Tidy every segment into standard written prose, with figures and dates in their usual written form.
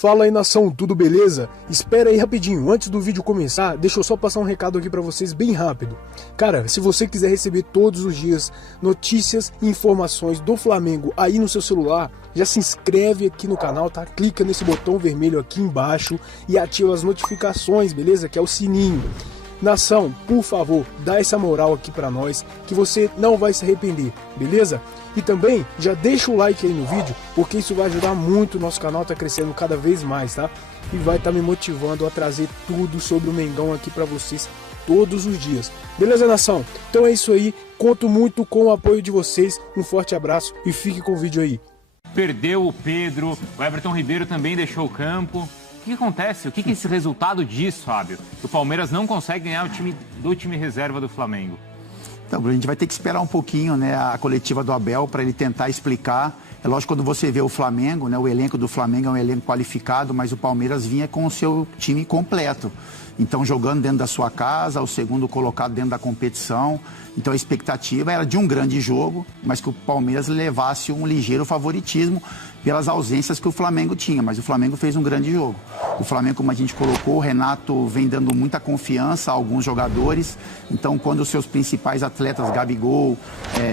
Fala aí, nação, tudo beleza? Espera aí rapidinho, antes do vídeo começar, deixa eu só passar um recado aqui pra vocês bem rápido. Cara, se você quiser receber todos os dias notícias e informações do Flamengo aí no seu celular, já se inscreve aqui no canal, tá? Clica nesse botão vermelho aqui embaixo e ativa as notificações, beleza? Que é o sininho. Nação, por favor, dá essa moral aqui pra nós, que você não vai se arrepender, beleza? E também, já deixa o like aí no vídeo, porque isso vai ajudar muito, o nosso canal tá crescendo cada vez mais, tá? E vai estar me motivando a trazer tudo sobre o Mengão aqui pra vocês todos os dias. Beleza, nação? Então é isso aí, conto muito com o apoio de vocês, um forte abraço e fique com o vídeo aí. Perdeu o Pedro, o Everton Ribeiro também deixou o campo. O que acontece? O que é esse resultado disso, Fábio? O Palmeiras não consegue ganhar do time reserva do Flamengo. Então, a gente vai ter que esperar um pouquinho, né, a coletiva do Abel para ele tentar explicar. É lógico, quando você vê o Flamengo, né, o elenco do Flamengo é um elenco qualificado, mas o Palmeiras vinha com o seu time completo. Então, jogando dentro da sua casa, o segundo colocado dentro da competição. Então, a expectativa era de um grande jogo, mas que o Palmeiras levasse um ligeiro favoritismo pelas ausências que o Flamengo tinha. Mas o Flamengo fez um grande jogo. O Flamengo, como a gente colocou, o Renato vem dando muita confiança a alguns jogadores. Então, quando os seus principais atletas, Gabigol,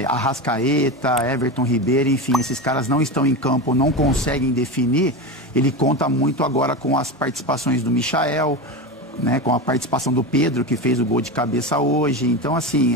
Arrascaeta, Everton Ribeiro, enfim, esses caras não estão em campo, não conseguem definir, ele conta muito agora com as participações do Michael, né, com a participação do Pedro, que fez o gol de cabeça hoje. Então, assim,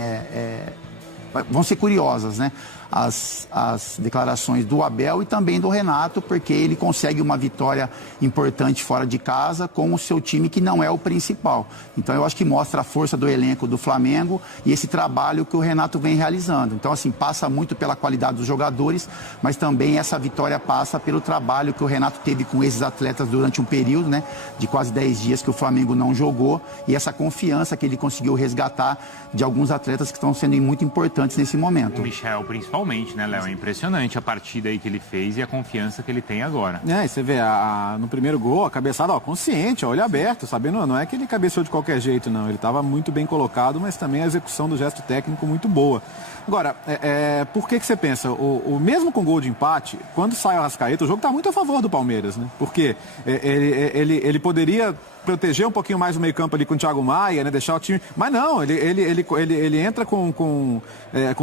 vão ser curiosas, né, as declarações do Abel e também do Renato, porque ele consegue uma vitória importante fora de casa com o seu time que não é o principal. Então, eu acho que mostra a força do elenco do Flamengo e esse trabalho que o Renato vem realizando. Então, assim, passa muito pela qualidade dos jogadores, mas também essa vitória passa pelo trabalho que o Renato teve com esses atletas durante um período, né, de quase 10 dias que o Flamengo não jogou, e essa confiança que ele conseguiu resgatar de alguns atletas que estão sendo muito importantes nesse momento. O Michel, principalmente, né, Léo? É impressionante a partida aí que ele fez e a confiança que ele tem agora. E você vê, no primeiro gol, a cabeçada, consciente, olho aberto, sabendo, não é que ele cabeceou de qualquer jeito, não. Ele estava muito bem colocado, mas também a execução do gesto técnico muito boa. Agora, por que você pensa, o mesmo com gol de empate, quando sai o Arrascaeta, o jogo está muito a favor do Palmeiras, né? Porque ele poderia proteger um pouquinho mais o meio-campo ali com o Thiago Maia, né? Deixar o time. Mas não, ele entra com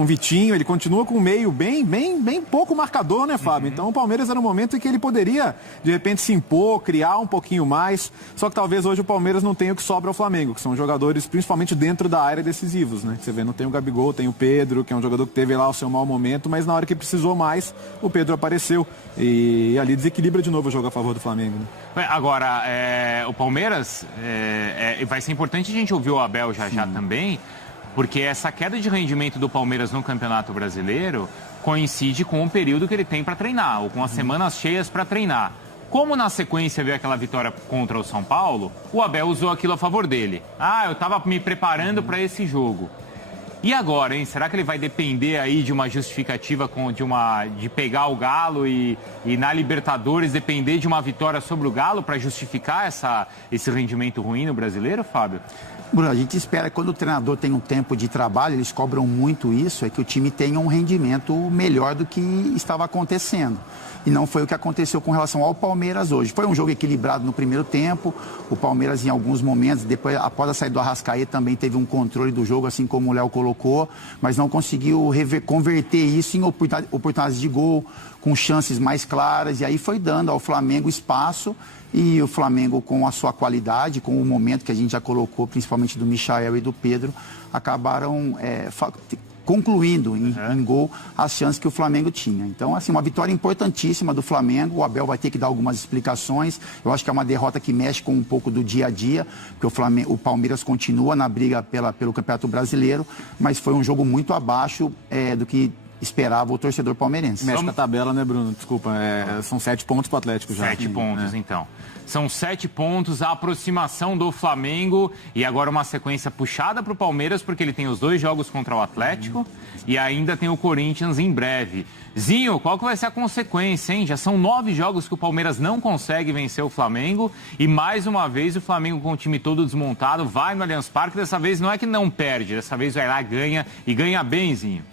Vitinho, ele continua com o meio bem pouco marcador, né, Fábio? Então o Palmeiras era um momento em que ele poderia, de repente, se impor, criar um pouquinho mais. Só que talvez hoje o Palmeiras não tenha o que sobra ao Flamengo, que são jogadores, principalmente dentro da área, decisivos, né? Você vê, não tem o Gabigol, tem o Pedro, que é um jogador que teve lá o seu mau momento, mas na hora que precisou mais, o Pedro apareceu. E ali desequilibra de novo o jogo a favor do Flamengo, né? Agora, o Palmeiras, vai ser importante a gente ouvir o Abel já também, porque essa queda de rendimento do Palmeiras no Campeonato Brasileiro coincide com o período que ele tem para treinar, ou com as semanas cheias para treinar. Como na sequência veio aquela vitória contra o São Paulo, o Abel usou aquilo a favor dele. Eu estava me preparando para esse jogo. E agora, hein? Será que ele vai depender aí de uma justificativa de pegar o Galo e na Libertadores depender de uma vitória sobre o Galo para justificar esse rendimento ruim no Brasileiro, Fábio? Bruno, a gente espera que quando o treinador tem um tempo de trabalho, eles cobram muito isso, é que o time tenha um rendimento melhor do que estava acontecendo. E não foi o que aconteceu com relação ao Palmeiras hoje. Foi um jogo equilibrado no primeiro tempo, o Palmeiras em alguns momentos, depois após a saída do Arrascaeta, também teve um controle do jogo, assim como o Léo colocou, mas não conseguiu converter isso em oportunidades de gol, com chances mais claras, e aí foi dando ao Flamengo espaço, e o Flamengo, com a sua qualidade, com o momento que a gente já colocou, principalmente do Michael e do Pedro, acabaram concluindo em gol as chances que o Flamengo tinha. Então, assim, uma vitória importantíssima do Flamengo. O Abel vai ter que dar algumas explicações. Eu acho que é uma derrota que mexe com um pouco do dia a dia, porque o Palmeiras continua na briga pelo Campeonato Brasileiro, mas foi um jogo muito abaixo do que esperava o torcedor palmeirense. Mexe com a tabela, né, Bruno? Desculpa, são 7 pontos para o Atlético já. 7 pontos, então. São 7 pontos, a aproximação do Flamengo e agora uma sequência puxada para o Palmeiras, porque ele tem os 2 jogos contra o Atlético e ainda tem o Corinthians em breve. Zinho, qual que vai ser a consequência, hein? Já são 9 jogos que o Palmeiras não consegue vencer o Flamengo e mais uma vez o Flamengo com o time todo desmontado vai no Allianz Parque. Dessa vez não é que não perde, dessa vez vai lá, ganha e ganha bem, Zinho.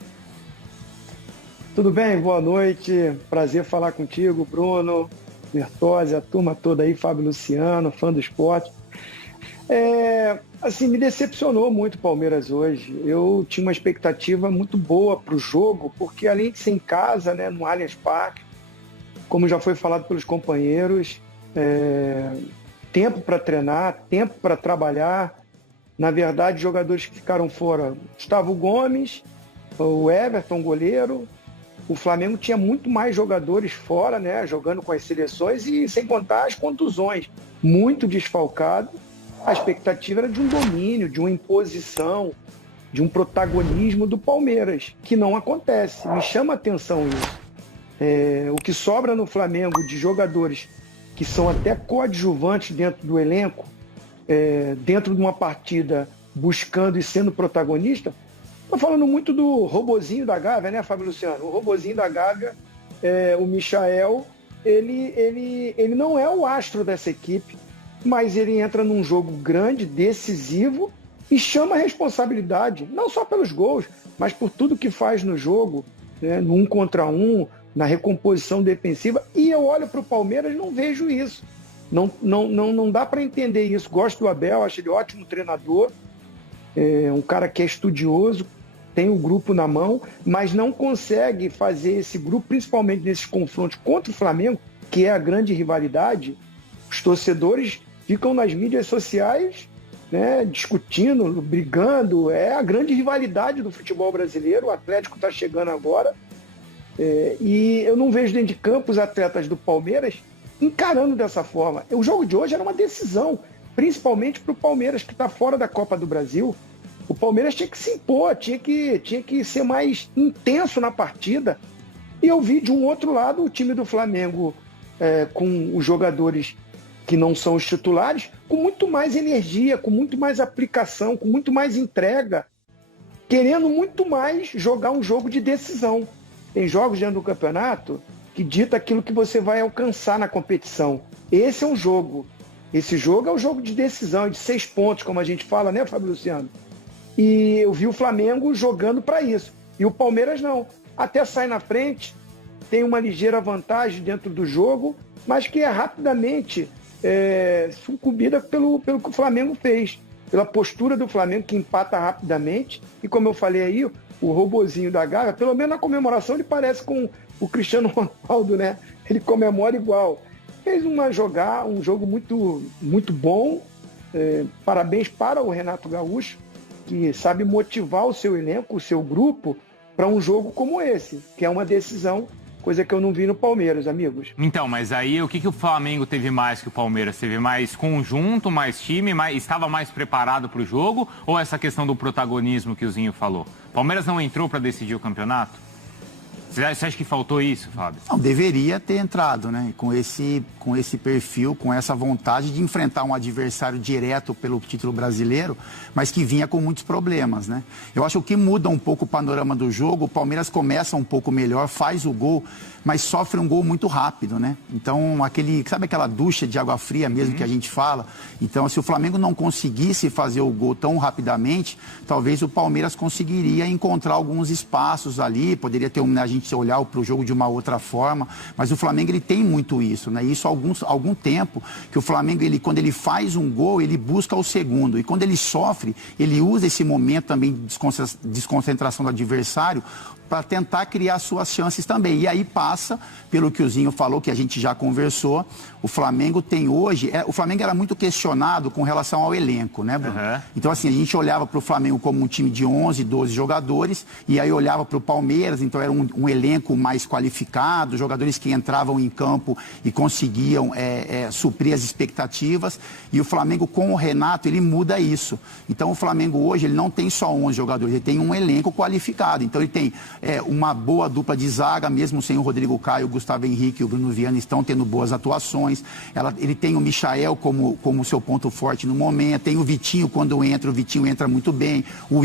Tudo bem? Boa noite. Prazer falar contigo, Bruno. Bertozzi, a turma toda aí, Fábio Luciano, fã do esporte. Assim, me decepcionou muito o Palmeiras hoje. Eu tinha uma expectativa muito boa para o jogo, porque além de ser em casa, né, no Allianz Parque, como já foi falado pelos companheiros, tempo para treinar, tempo para trabalhar. Na verdade, jogadores que ficaram fora, Gustavo Gomes, o Everton, goleiro. O Flamengo tinha muito mais jogadores fora, né, jogando com as seleções e sem contar as contusões. Muito desfalcado. A expectativa era de um domínio, de uma imposição, de um protagonismo do Palmeiras, que não acontece. Me chama a atenção isso. O que sobra no Flamengo de jogadores que são até coadjuvantes dentro do elenco, dentro de uma partida buscando e sendo protagonista. Estou falando muito do robozinho da Gávea, né, Fábio Luciano? O robozinho da Gávea, o Michael, ele não é o astro dessa equipe, mas ele entra num jogo grande, decisivo, e chama a responsabilidade, não só pelos gols, mas por tudo que faz no jogo, né, no 1 contra 1, na recomposição defensiva. E eu olho para o Palmeiras e não vejo isso. Não dá para entender isso. Gosto do Abel, acho ele ótimo treinador, um cara que é estudioso, tem o grupo na mão, mas não consegue fazer esse grupo, principalmente nesses confrontos contra o Flamengo, que é a grande rivalidade. Os torcedores ficam nas mídias sociais, né, discutindo, brigando. É a grande rivalidade do futebol brasileiro. O Atlético está chegando agora. E eu não vejo dentro de campo os atletas do Palmeiras encarando dessa forma. O jogo de hoje era uma decisão, principalmente para o Palmeiras, que está fora da Copa do Brasil. O Palmeiras tinha que se impor, tinha que ser mais intenso na partida. E eu vi de um outro lado o time do Flamengo com os jogadores que não são os titulares, com muito mais energia, com muito mais aplicação, com muito mais entrega, querendo muito mais jogar um jogo de decisão. Tem jogos dentro do campeonato que dita aquilo que você vai alcançar na competição. Esse é um jogo. Esse jogo é o jogo de decisão, de 6 pontos, como a gente fala, né, Fábio Luciano? E eu vi o Flamengo jogando para isso. E o Palmeiras não. Até sai na frente, tem uma ligeira vantagem dentro do jogo, mas que é rapidamente sucumbida pelo que o Flamengo fez. Pela postura do Flamengo, que empata rapidamente. E como eu falei aí, o robozinho da Gávea, pelo menos na comemoração ele parece com o Cristiano Ronaldo, né? Ele comemora igual. Fez um jogo muito, muito bom. Parabéns para o Renato Gaúcho, que sabe motivar o seu elenco, o seu grupo, para um jogo como esse, que é uma decisão, coisa que eu não vi no Palmeiras, amigos. Então, mas aí o que o Flamengo teve mais que o Palmeiras? Teve mais conjunto, mais time, estava mais preparado para o jogo? Ou essa questão do protagonismo que o Zinho falou? O Palmeiras não entrou para decidir o campeonato? Você acha que faltou isso, Fábio? Não, deveria ter entrado, né? Com esse perfil, com essa vontade de enfrentar um adversário direto pelo título brasileiro, mas que vinha com muitos problemas, né? Eu acho que o que muda um pouco o panorama do jogo, o Palmeiras começa um pouco melhor, faz o gol, mas sofre um gol muito rápido, né? Então, sabe aquela ducha de água fria mesmo que a gente fala? Então, se o Flamengo não conseguisse fazer o gol tão rapidamente, talvez o Palmeiras conseguiria encontrar alguns espaços ali, poderia ter a gente olhar para o jogo de uma outra forma, mas o Flamengo ele tem muito isso, né? Isso há algum tempo, que o Flamengo, quando ele faz um gol, ele busca o segundo, e quando ele sofre, ele usa esse momento também de desconcentração do adversário para tentar criar suas chances também. E aí passa, pelo que o Zinho falou, que a gente já conversou, o Flamengo tem hoje... o Flamengo era muito questionado com relação ao elenco, né, Bruno? Uhum. Então, assim, a gente olhava para o Flamengo como um time de 11, 12 jogadores, e aí olhava para o Palmeiras, então era um elenco mais qualificado, jogadores que entravam em campo e conseguiam suprir as expectativas, e o Flamengo, com o Renato, ele muda isso. Então, o Flamengo hoje, ele não tem só 11 jogadores, ele tem um elenco qualificado. Então, ele tem uma boa dupla de zaga, mesmo sem o Rodrigo Caio, o Gustavo Henrique e o Bruno Viana estão tendo boas atuações. Ele tem o Michael como seu ponto forte no momento, tem o Vitinho quando entra, o Vitinho entra muito bem, o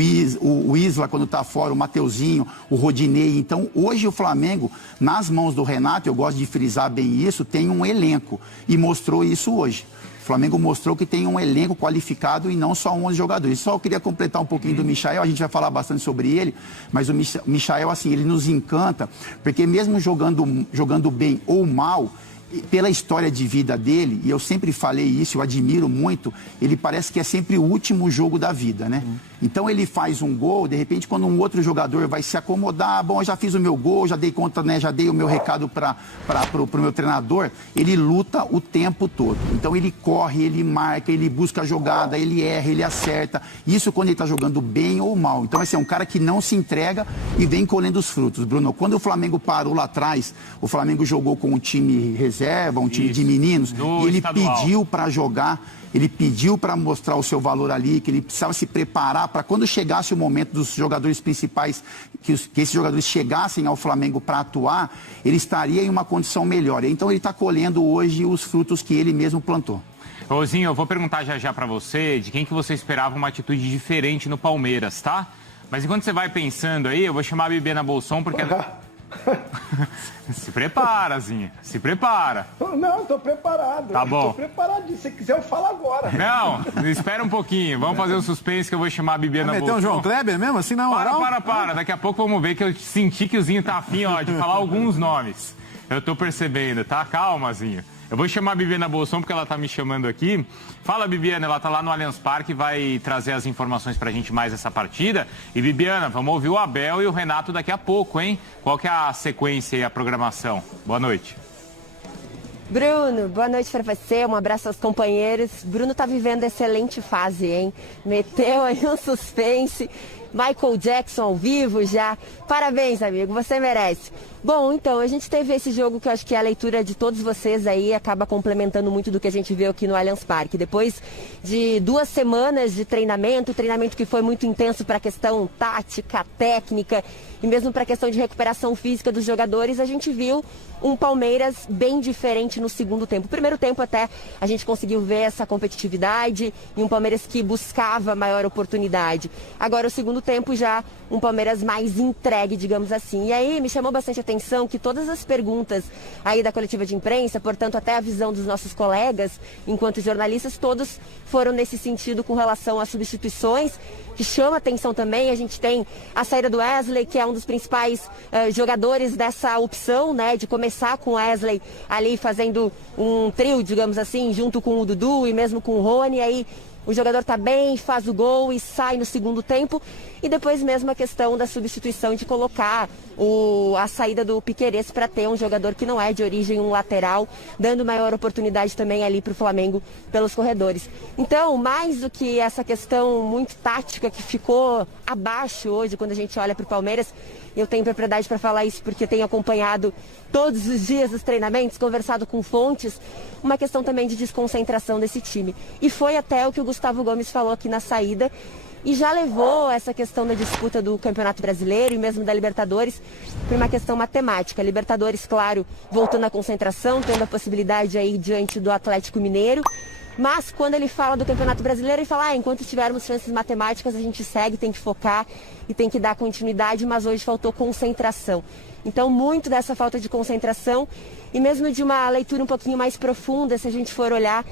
Isla quando está fora, o Mateuzinho, o Rodinei. Então, hoje o Flamengo, nas mãos do Renato, eu gosto de frisar bem isso, tem um elenco e mostrou isso hoje. O Flamengo mostrou que tem um elenco qualificado e não só 11 jogadores. Só eu queria completar um pouquinho do Michael, a gente vai falar bastante sobre ele, mas o Michael, assim, ele nos encanta, porque mesmo jogando bem ou mal, pela história de vida dele, e eu sempre falei isso, eu admiro muito, ele parece que é sempre o último jogo da vida, né? Então ele faz um gol, de repente quando um outro jogador vai se acomodar, bom, eu já fiz o meu gol, já dei conta, né, já dei o meu recado pro meu treinador, ele luta o tempo todo. Então ele corre, ele marca, ele busca a jogada, ele erra, ele acerta. Isso quando ele está jogando bem ou mal. Então esse é um cara que não se entrega e vem colhendo os frutos. Bruno, quando o Flamengo parou lá atrás, o Flamengo jogou com um time reserva, um time de meninos, e ele pediu para jogar. Ele pediu para mostrar o seu valor ali, que ele precisava se preparar para quando chegasse o momento dos jogadores principais, que esses jogadores chegassem ao Flamengo para atuar, ele estaria em uma condição melhor. Então ele está colhendo hoje os frutos que ele mesmo plantou. Rosinho, eu vou perguntar já para você de quem que você esperava uma atitude diferente no Palmeiras, tá? Mas enquanto você vai pensando aí, eu vou chamar a Bibiana Bolson porque... Se prepara, Zinha. Se prepara. Não, tô preparado. Tá bom. Tô preparado. Se você quiser, eu falo agora. Não, espera um pouquinho. Vamos fazer um suspense que eu vou chamar a Bibiana Bolson. Tem um João Kleber mesmo, assim, na moral? Para. Daqui a pouco vamos ver que eu senti que o Zinho tá afim, ó, de falar alguns nomes. Eu tô percebendo, tá? Calma, Zinho. Eu vou chamar a Bibiana Bolson porque ela tá me chamando aqui. Fala, Bibiana, ela tá lá no Allianz Parque e vai trazer as informações pra gente mais dessa partida. E, Bibiana, vamos ouvir o Abel e o Renato daqui a pouco, hein? Qual que é a sequência e a programação? Boa noite. Bruno, boa noite para você, um abraço aos companheiros. Bruno tá vivendo excelente fase, hein? Meteu aí um suspense, Michael Jackson ao vivo já. Parabéns, amigo, você merece. Bom, então, a gente teve esse jogo que eu acho que a leitura de todos vocês aí acaba complementando muito do que a gente viu aqui no Allianz Parque. Depois de 2 semanas de treinamento que foi muito intenso para a questão tática, técnica e mesmo para a questão de recuperação física dos jogadores, a gente viu um Palmeiras bem diferente no segundo tempo. O primeiro tempo até a gente conseguiu ver essa competitividade e um Palmeiras que buscava maior oportunidade. Agora o segundo tempo já um Palmeiras mais entregue, digamos assim. E aí me chamou bastante atenção que todas as perguntas aí da coletiva de imprensa, portanto até a visão dos nossos colegas enquanto jornalistas, todos foram nesse sentido com relação às substituições, que chama atenção também. A gente tem a saída do Wesley, que é um dos principais jogadores dessa opção, né, de começar com o Wesley ali fazendo um trio, digamos assim, junto com o Dudu e mesmo com o Rony. Aí o jogador tá bem, faz o gol e sai no segundo tempo. E depois mesmo a questão da substituição de colocar a saída do Piquerez para ter um jogador que não é de origem, um lateral, dando maior oportunidade também ali para o Flamengo pelos corredores. Então, mais do que essa questão muito tática que ficou abaixo hoje quando a gente olha para o Palmeiras, eu tenho propriedade para falar isso porque tenho acompanhado todos os dias os treinamentos, conversado com fontes, uma questão também de desconcentração desse time. E foi até o que o Gustavo Gomes falou aqui na saída, e já levou essa questão da disputa do Campeonato Brasileiro e mesmo da Libertadores para uma questão matemática. Libertadores, claro, voltando à concentração, tendo a possibilidade aí diante do Atlético Mineiro. Mas quando ele fala do Campeonato Brasileiro, ele fala, enquanto tivermos chances matemáticas, a gente segue, tem que focar e tem que dar continuidade, mas hoje faltou concentração. Então, muito dessa falta de concentração e mesmo de uma leitura um pouquinho mais profunda, se a gente for olhar